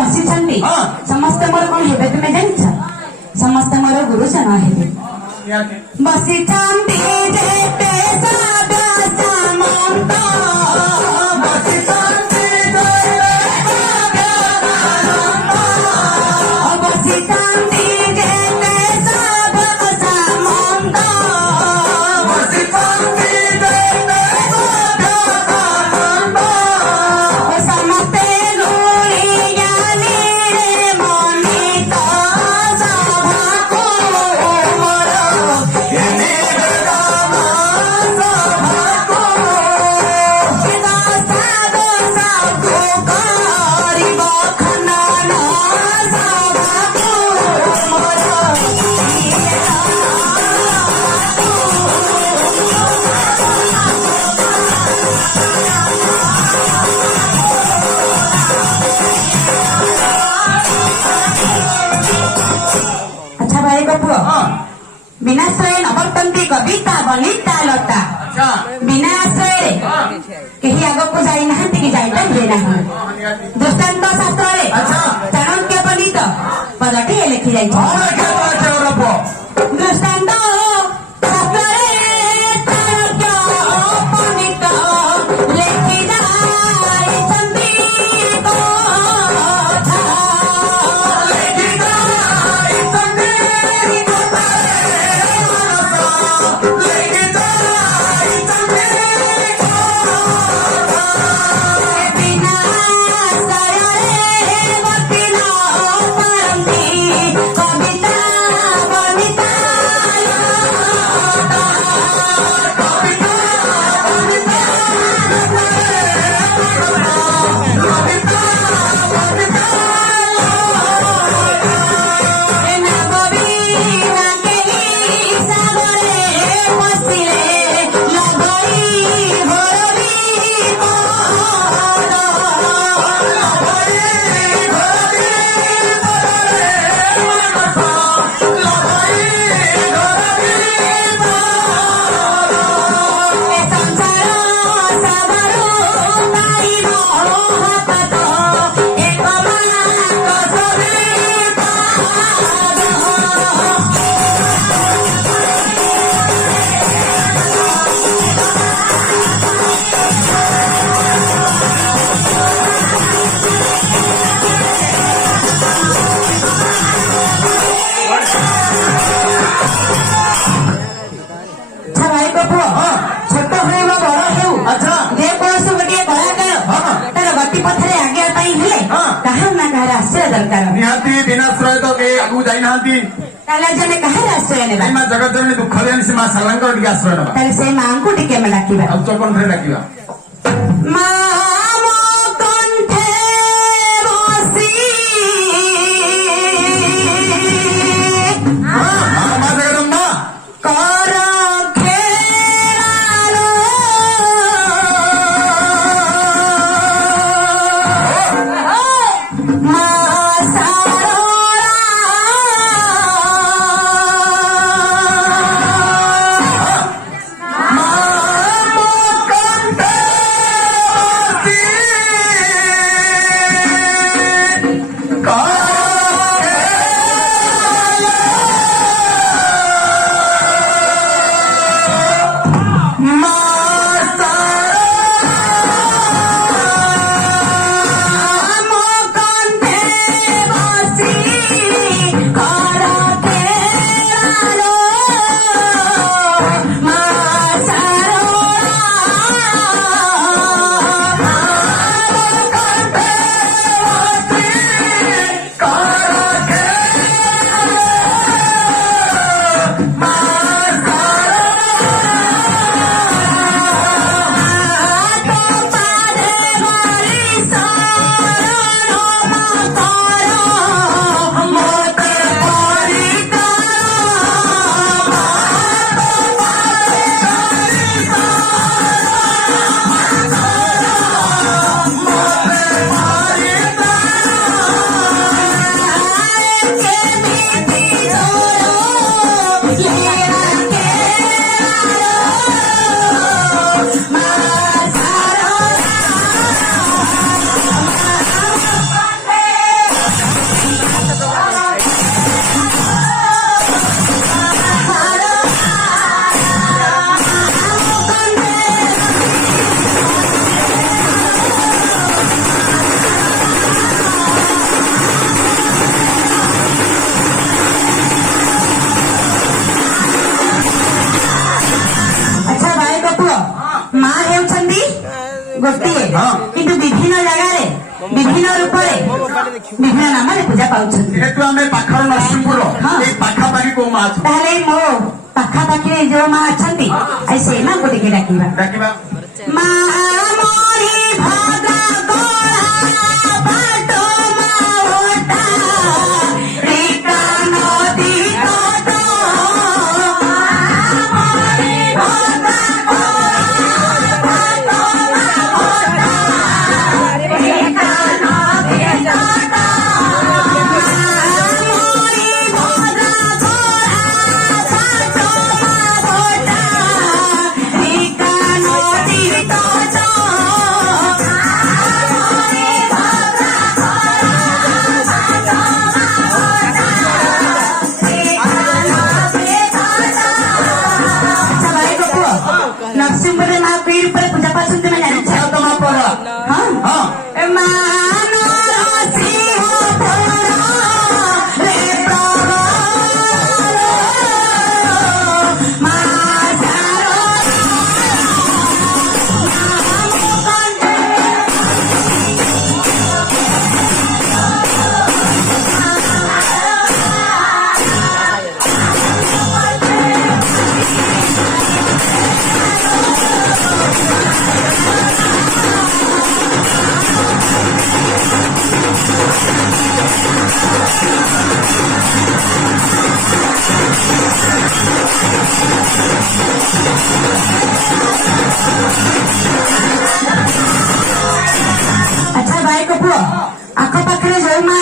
बसी समस्त मोर कौन हे तुम्हें जान समस्त मोर गुरुजन है बसी विनाश्रय नवर्तंती कविता बनिता लता विनाश्रय कहीं आग को जाई कि जाइटा हुए ना दृष्टांत शास्त्र चाणक्य पंडित पदटी लिखि जाई दृष्टांत निहाती विनाश्रय तो के आगु जाई नांती काला जने कहा आश्रय नेबा मा जगत जननी दुख देन से मा सलंकर टिके आश्रय नेबा ताले से मां को टिके में डाकिबा अब चोकन फेर डाकिबा मां मा ବିଭିନ୍ନ ନାମରେ ପୂଜା ପାଉଛନ୍ତି। ଯେହେତୁ ଆମେ ପାଖର ନରସିଂହପୁର ହଁ। ଏଇ ପାଖାପାଖି କୋଉ ମା ଅଛନ୍ତି ତାହେଲେ ମୋ ପାଖାପାଖି ଯୋଉ ମା ଅଛନ୍ତି ଆଉ ସେଇ ମାଙ୍କୁ ଟିକେ ଡାକିବା। ଡାକିବା। ମା ମୋରି ଭଗା ଗୋଳା ବାଟ ମାଓଟା ରିକା ନଦୀ ତଟ ମୋରି ଭଗା ଗୋଳା ବାଟ ମାଓଟା ରିକା ନଦୀ ତଟ ମୋରି ଭଗା ଗୋଳା ବାଟ ମାଓଟା ରିକା ନଦୀ ତଟ ନରସିଂହପୁରରେ ମା ପି ଉପରେ ପୂଜା ପାଉଛନ୍ତି ତୁମେ ଜାଣିଛ? ତ ମା ପର ହଁ ହଁ ଏ ମା ନରସିଂହପୁର ରେ ପ୍ରଭୁ ମା ଆଚ୍ଛା ଭାଇ ପୁଅ ଆଖପାଖରେ ଯୋଉ ମା